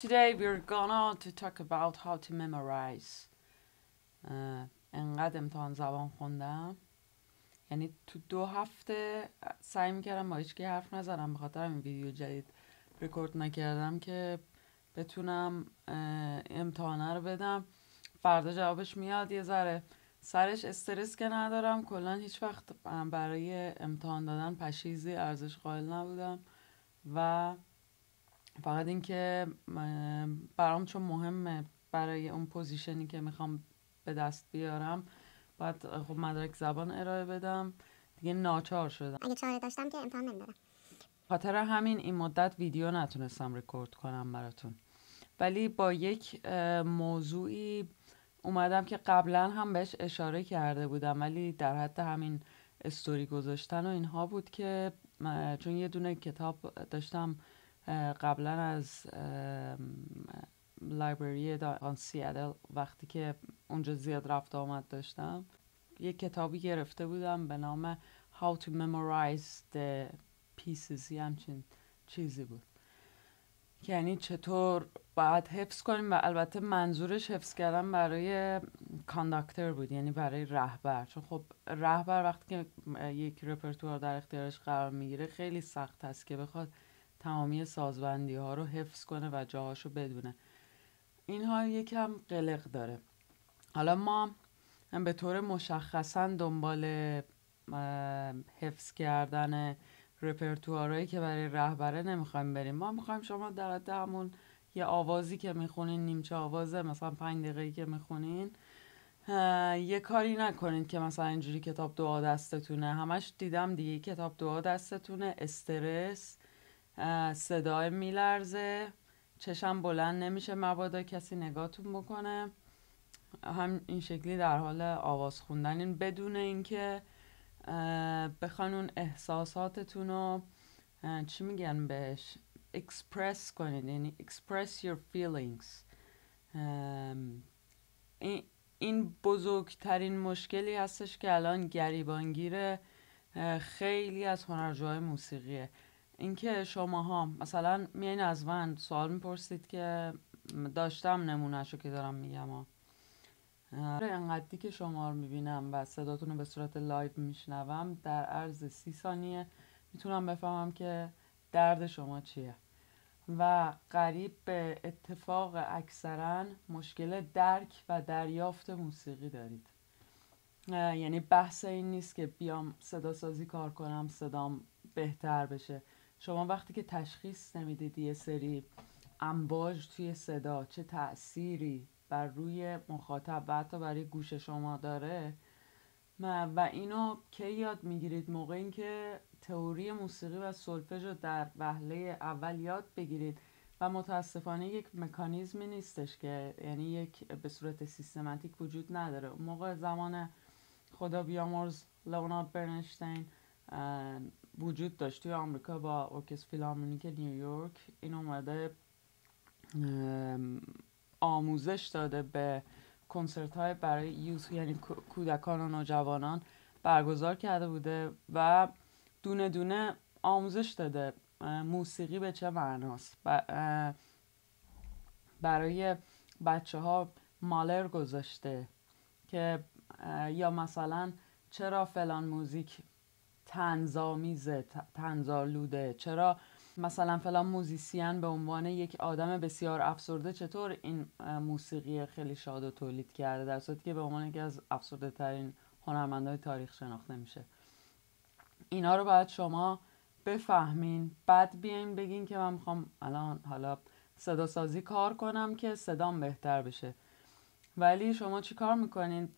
Today we're gonna to talk about how to memorize. انقدر امتحان زبان خوندم، یعنی تو 2 هفته سعی میکردم با هیچکی حرف نزنم، به خاطر این ویدیو جدید رکورد نکردم که بتونم امتحانه رو بدم. فردا جوابش میاد. یه ذره سرش استرس که ندارم، کلا هیچ وقت برای امتحان دادن پشیزی ارزش قائل نبودم و فقط این که برام چون مهمه برای اون پوزیشنی که میخوام به دست بیارم باید خب مدرک زبان ارائه بدم دیگه. ناچار شدم، اگه چاره داشتم که امتحان نمیدادم. خاطر همین این مدت ویدیو نتونستم رکورد کنم براتون، ولی با یک موضوعی اومدم که قبلا هم بهش اشاره کرده بودم ولی در حد همین استوری گذاشتن و اینها بود که چون یه دونه کتاب داشتم قبلا از لایبرری آن سیاتل، وقتی که اونجا زیاد رفت آمد داشتم، یه کتابی گرفته بودم به نام How to Memorize the Pieces، یه همچین چیزی بود، یعنی چطور باید حفظ کنیم. و البته منظورش حفظ کردن برای کانداکتر بود، یعنی برای رهبر، چون خب رهبر وقتی که یک رپرتوار در اختیارش قرار میگیره خیلی سخت است که بخواد تمامی سازبندی ها رو حفظ کنه و جاهاشو بدونه. اینها یکم قلق داره. حالا ما به طور مشخصا دنبال حفظ کردن رپرتوارهایی که برای رهبره نمیخوایم بریم. ما میخوایم شما در حد همون یه آوازی که میخونین، نیمچه آوازه، مثلا 5 دقیقه‌ای که میخونین، یه کاری نکنین که مثلا اینجوری کتاب دعا دستتونه. همش دیدم دیگه کتاب دعا دستتونه، استرس، صدای میلرزه، چشم بلند نمیشه مبادا کسی نگاهتون بکنه، هم این شکلی در حال آواز خوندنین بدون اینکه بخواین اون احساساتتون رو چی میگن بهش express کنید، یعنی express your feelings. این بزرگترین مشکلی هستش که الان گریبانگیر خیلی از هنرجوهای موسیقیه. اینکه شماها مثلا میایین از من سوال میپرسید که داشتم نمونهشو که دارم میگم انقدری که شما رو میبینم و صداتون رو به صورت لایو میشنوم، در عرض 30 ثانیه میتونم بفهمم که درد شما چیه و قریب به اتفاق اکثرا مشکل درک و دریافت موسیقی دارید. یعنی بحث این نیست که بیام صدا سازی کار کنم صدام بهتر بشه. شما وقتی که تشخیص نمیدید یه سری امواج توی صدا چه تأثیری بر روی مخاطب و حتی برای گوش شما داره و اینو کی یاد میگیرید؟ موقع این که تئوری موسیقی و سولفژ رو در وهله اول یاد بگیرید و متاسفانه یک مکانیزمی نیستش که یعنی یک به صورت سیستماتیک وجود نداره. اون موقع زمان خدا بیامرز لئونارد برنشتین وجود داشت توی آمریکا با ارکستر فیلارمونیک نیویورک. این اومده آموزش داده به کنسرت های برای یوث، یعنی کودکان و نوجوانان برگزار کرده بوده و دونه دونه آموزش داده موسیقی به چه معناست. برای بچه ها مالر گذاشته که یا مثلا چرا فلان موزیک طنزآمیزه، طنزآلوده، چرا مثلا فلان موزیسین به عنوان یک آدم بسیار افسرده چطور این موسیقی خیلی شاد و تولید کرده، در صورتی که به عنوان یکی از افسرده ترین هنرمندای تاریخ شناخته میشه. اینا رو باید شما بفهمین، بعد بیاین بگین که من میخوام الان حالا صدا سازی کار کنم که صدام بهتر بشه. ولی شما چی کار میکنین؟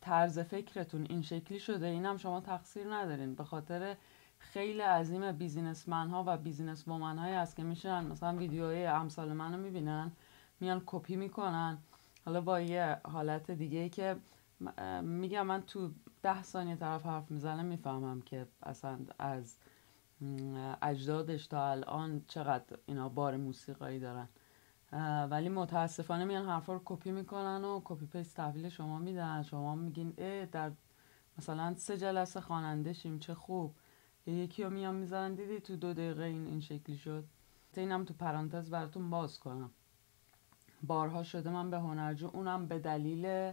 طرز فکرتون این شکلی شده، اینم شما تقصیر ندارین، به خاطر خیلی عظیم بیزینسمن ها و بیزینس وومن هایی هست که میشنن مثلا ویدیوهای امثال منو میبینن، میان کپی میکنن، حالا با یه حالت دیگه ای که میگم من تو 10 ثانیه طرف حرف میزنه میفهمم که اصلا از اجدادش تا الان چقدر اینا بار موسیقایی دارن، ولی متاسفانه میان حرفا رو کپی میکنن و کپی پیست تحویل شما میدن. شما میگین در مثلا 3 جلسه خواننده شیم چه خوب، یکی رو میان میذارن دیدی تو 2 دقیقه این شکلی شد. نکته اینم تو پرانتز براتون باز کنم، بارها شده من به هنرجو، اونم به دلیل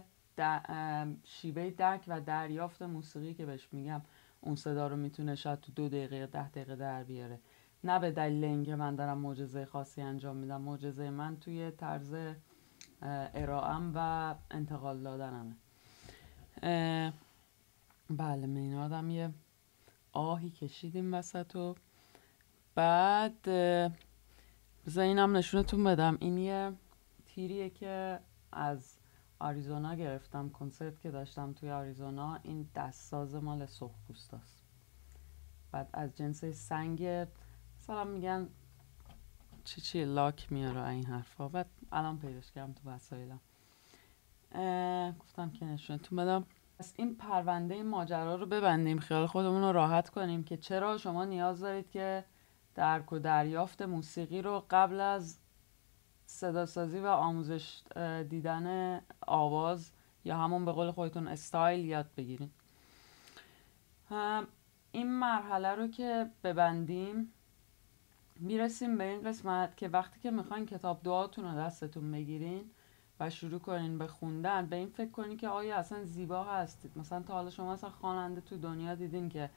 شیوه درک و دریافت موسیقی که بهش میگم اون صدا رو میتونه شاید تو 2 دقیقه 10 دقیقه در بیاره، نه به دلیل اینکه من دارم معجزه خاصی انجام میدم. معجزه من توی طرز ارائه‌ام و انتقال دادنمه. بله مینادم یه آهی کشیدیم وسط و بعد بذار اینم نشونتون بدم. این یه تیریه که از آریزونا گرفتم، کنسرت که داشتم توی آریزونا. این دستساز مال سرخپوستاست، بعد از جنس سنگ مثلا میگن چی لاک میاره این حرفا، بعد الان پیداش کردم تو وسایلم، گفتم که نشونتون بدم. پس این پرونده ماجرا رو ببندیم، خیال خودمون رو راحت کنیم که چرا شما نیاز دارید که درک و دریافت موسیقی رو قبل از صداسازی و آموزش دیدن آواز یا همون به قول خودتون استایل یاد بگیرین. این مرحله رو که ببندیم میرسیم به این قسمت که وقتی که میخواین کتاب دعاتون رو دستتون بگیرین و شروع کنین به خوندن، به این فکر کنین که آیا اصلا زیبا هستید. مثلا تا حالا شما اصلا خواننده تو دنیا دیدین که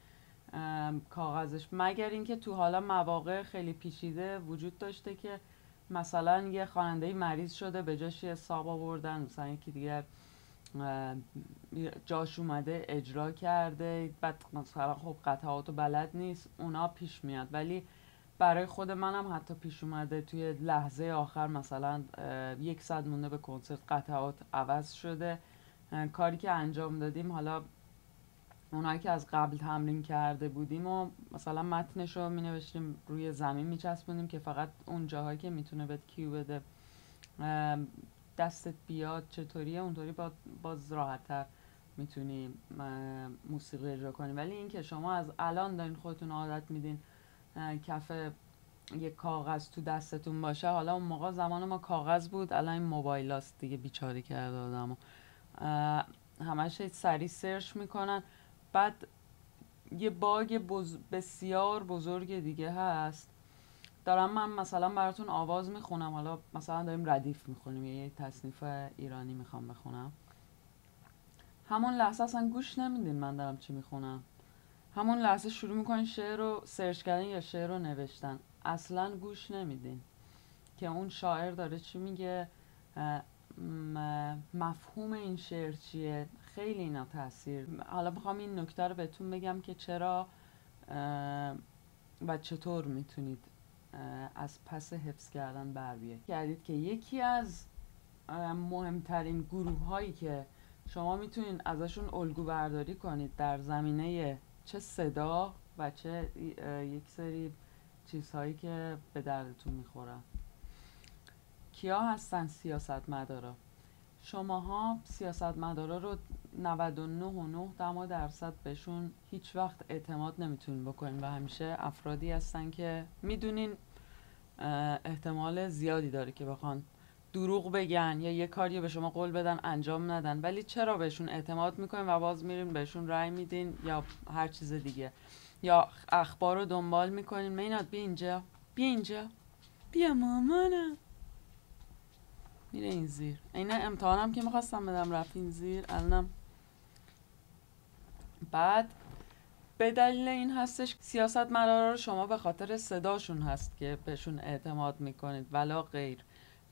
کاغذش، مگر اینکه تو حالا مواقع خیلی پیچیده وجود داشته که مثلا یه خواننده مریض شده به جاش حساب آوردن، مثلا یکی دیگه جاش اومده اجرا کرده، بعد مثلا خب قطعاتو بلد نیست، اونا پیش میاد. ولی برای خود منم حتی پیش اومده توی لحظه آخر مثلا 1 ساعت مونده به کنسرت قطعات عوض شده. کاری که انجام دادیم، حالا اونایی که از قبل تمرین کرده بودیم و مثلا متنش رو می نوشتیم روی زمین می چسبونیم که فقط اون جاهایی که میتونه بهت کیو بده دستت بیاد چطوریه، اونطوری باز راحت‌تر میتونی موسیقی اجرا کنی. ولی این که شما از الان دارین خودتون عادت میدین کف یک کاغذ تو دستتون باشه، حالا اون موقع زمان ما کاغذ بود، الان این موبایلاست دیگه، بیچاره کرده آدمو، همش سریع سرچ میکنن. بعد یه باگ بسیار بزرگ دیگه هست، دارم من مثلا براتون آواز میخونم، حالا مثلا داریم ردیف میخونیم یا یه تصنیف ایرانی میخوام بخونم، همون لحظه اصلا گوش نمیدین من دارم چی میخونم، همون لحظه شروع میکنین شعر رو سرچ کردن یا شعر رو نوشتن، اصلا گوش نمیدین که اون شاعر داره چی میگه، مفهوم این شعر چیه. خیلی اینا تاثیر. حالا میخوام این نکته رو بهتون بگم که چرا و چطور میتونید از پس حفظ کردن بر بیایید. کردید که یکی از مهمترین گروه هایی که شما میتونید ازشون الگو برداری کنید در زمینه چه صدا و چه یک سری چیزهایی که به دردتون میخورن، کیا هستن؟ سیاستمدارا. شماها سیاستمدارا رو 99.9% بهشون هیچ وقت اعتماد نمیتونین بکنین و همیشه افرادی هستن که میدونین احتمال زیادی داره که بخوان دروغ بگن یا یه کاری به شما قول بدن انجام ندن، ولی چرا بهشون اعتماد میکنین و باز میرین بهشون رأی میدین یا هر چیز دیگه، یا اخبار رو دنبال میکنین. میناد بیا اینجا، بیا اینجا، بیا مامانم، میره این زیر. اینه امتحانم که میخواستم بدم رفت این زیر الانم. بعد به دلیل این هستش سیاستمدارا رو شما به خاطر صداشون هست که بهشون اعتماد میکنید ولا غیر،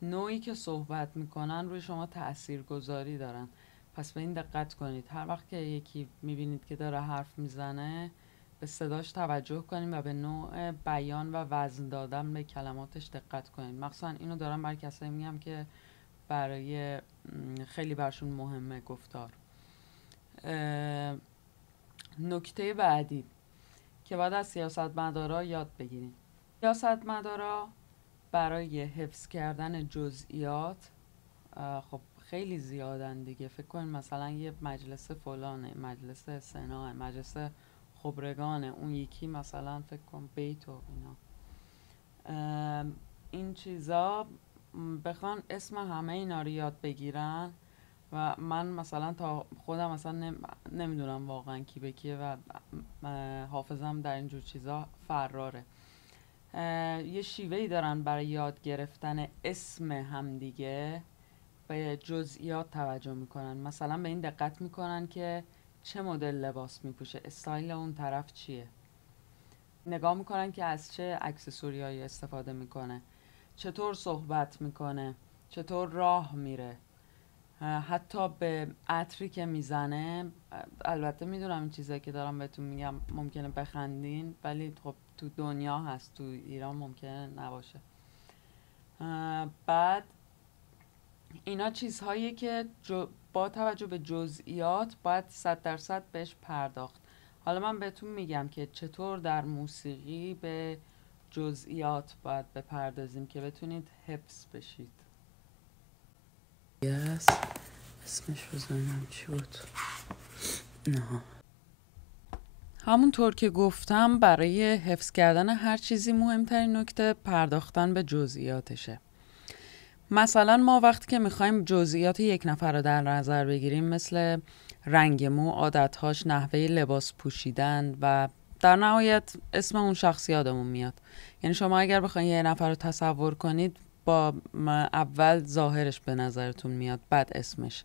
نوعی که صحبت میکنن روی شما تاثیرگذاری دارن. پس به این دقت کنید، هر وقت که یکی میبینید که داره حرف میزنه به صداش توجه کنید و به نوع بیان و وزن دادن به کلماتش دقت کنید. مخصوصا اینو دارم برای کسایی میگم که برای خیلی برشون مهمه گفتار. نکته بعدی که باید از سیاستمدارا یاد بگیریم، سیاستمدارا برای حفظ کردن جزئیات خب خیلی زیادن دیگه. فکر کنید مثلا یه مجلس فلانه، مجلس سنا، مجلس خبرگانه، اون یکی مثلا فکر کن بیت و اینا، این چیزا بخوان اسم همه اینا رو یاد بگیرن و من مثلا تا خودم مثلا نمیدونم واقعا کی به کیه و حافظم در اینجور چیزا فراره. یه شیوهی دارن برای یاد گرفتن اسم همدیگه، به جزئیات توجه میکنن. مثلا به این دقت میکنن که چه مدل لباس میپوشه، استایل اون طرف چیه، نگاه میکنن که از چه اکسسوریایی استفاده میکنه، چطور صحبت میکنه، چطور راه میره، حتی به عطری که میزنه. البته میدونم این چیزایی که دارم بهتون میگم ممکنه بخندین، ولی خب تو دنیا هست، تو ایران ممکنه نباشه. بعد اینا چیزهایی که با توجه به جزئیات باید 100% بهش پرداخت. حالا من بهتون میگم که چطور در موسیقی به جزئیات باید بپردازیم که بتونید حفظ بشید. اسمش بزنم چی بود؟ نه. همونطور که گفتم برای حفظ کردن هر چیزی مهمترین نکته پرداختن به جزئیاتشه. مثلا ما وقتی که میخوایم جزئیات یک نفر رو در نظر بگیریم، مثل رنگ مو، عادتهاش، نحوه لباس پوشیدن و در نهایت اسم اون شخص یادمون میاد. یعنی شما اگر بخواید یه نفر رو تصور کنید، با اول ظاهرش به نظرتون میاد، بعد اسمش.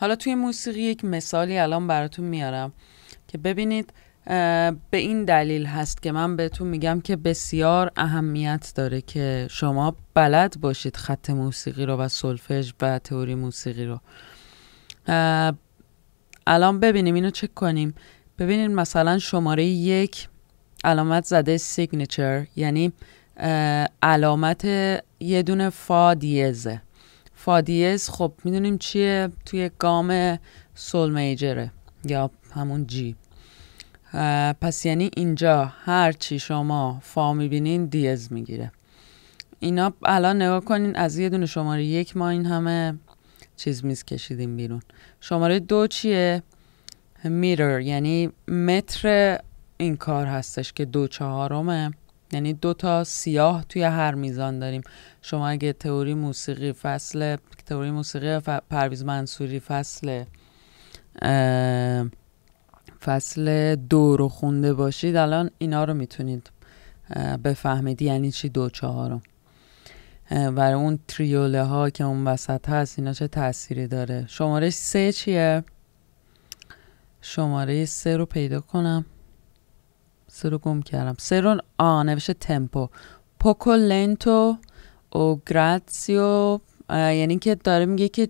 حالا توی موسیقی یک مثالی الان براتون میارم که ببینید به این دلیل هست که من بهتون میگم که بسیار اهمیت داره که شما بلد باشید خط موسیقی رو و سولفژ و تئوری موسیقی رو. الان ببینیم، اینو چک کنیم. ببینید مثلا شماره 1 علامت زده سیگنیچر، یعنی علامت یه دونه فا دیزه. فا دیز خب میدونیم چیه، توی گام سول میجره یا همون جی. پس یعنی اینجا هر چی شما فا میبینین دیز میگیره. اینا الان نگاه کنین، از یه دونه شماره 1 ما این همه چیز میز کشیدیم بیرون. شماره 2 چیه؟ میرر، یعنی متر این کار هستش که 2/4، یعنی 2 تا سیاه توی هر میزان داریم. شما اگه تئوری موسیقی پرویز منصوری فصل 2 رو خونده باشید، الان اینا رو میتونید بفهمید یعنی چی 2/4. برای اون تریوله ها که اون وسط هست اینا چه تأثیری داره. شماره 3 چیه؟ شماره 3 رو پیدا کنم، 3 رو گم کردم. 3 رو نوشته تمپو، پوکو لنتو و گراتسیو، یعنی که داره میگه که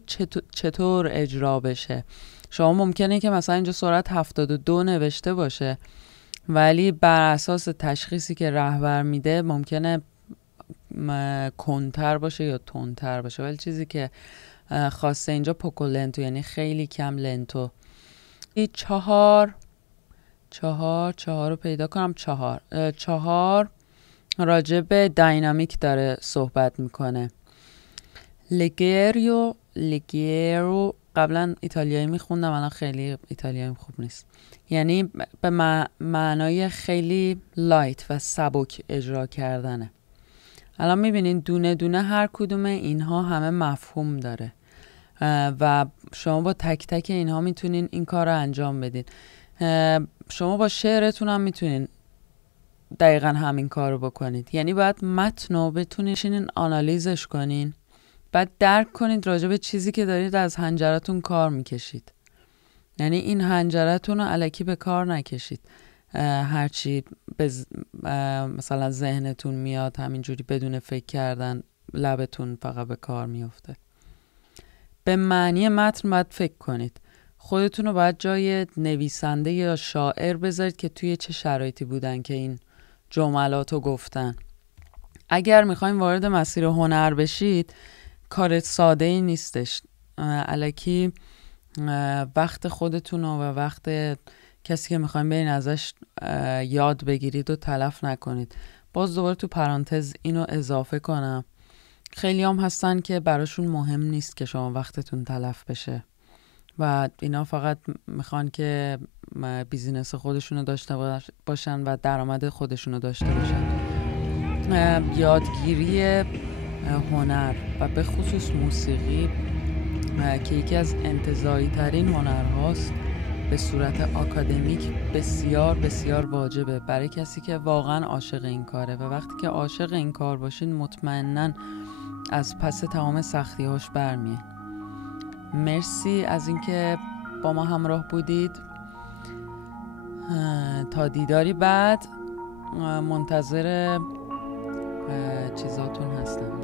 چطور اجرا بشه. شما ممکنه که مثلا اینجا سرعت 72 نوشته باشه، ولی بر اساس تشخیصی که رهبر میده ممکنه کنتر باشه یا تندتر باشه، ولی چیزی که خواسته اینجا پوکو لنتو، یعنی خیلی کم لنتو. 4 رو پیدا کنم. 4 راجع به داینامیک داره صحبت میکنه. لگیرو قبلا ایتالیایی میخوندم، الان خیلی ایتالیایی خوب نیست. یعنی به معنای خیلی لایت و سبک اجرا کردنه. الان میبینین دونه دونه هر کدوم اینها همه مفهوم داره و شما با تک تک اینها میتونین این کار رو انجام بدین. شما با شعرتون هم میتونین دقیقا همین کار رو بکنید. یعنی باید متن رو بتونین آنالیزش کنین، بعد درک کنید راجع به چیزی که دارید از حنجرتون کار میکشید. یعنی این حنجرتون رو الکی به کار نکشید، هرچی مثلا ذهنتون میاد همینجوری بدون فکر کردن لبتون فقط به کار میفته. به معنی متن باید فکر کنید. خودتون رو باید جای نویسنده یا شاعر بذارید که توی چه شرایطی بودن که این جملات رو گفتن. اگر میخواین وارد مسیر هنر بشید، کار ساده ای نیستش. الکی وقت خودتون و وقت کسی که میخواین برین ازش یاد بگیرید و تلف نکنید. باز دوباره تو پرانتز اینو اضافه کنم، خیلی هم هستن که براشون مهم نیست که شما وقتتون تلف بشه و اینا فقط میخوان که بیزینس خودشونو داشته باشن و درآمد خودشونو داشته باشن. یادگیری هنر و به خصوص موسیقی که یکی از انتزاعی ترین هنر هاست، به صورت آکادمیک بسیار بسیار واجبه برای کسی که واقعا عاشق این کاره، و وقتی که عاشق این کار باشین مطمئناً از پس تمام سختی‌هاش برمیه. مرسی از اینکه با ما همراه بودید. تا دیداری بعد منتظر چیزاتون هستم.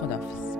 خداحافظ.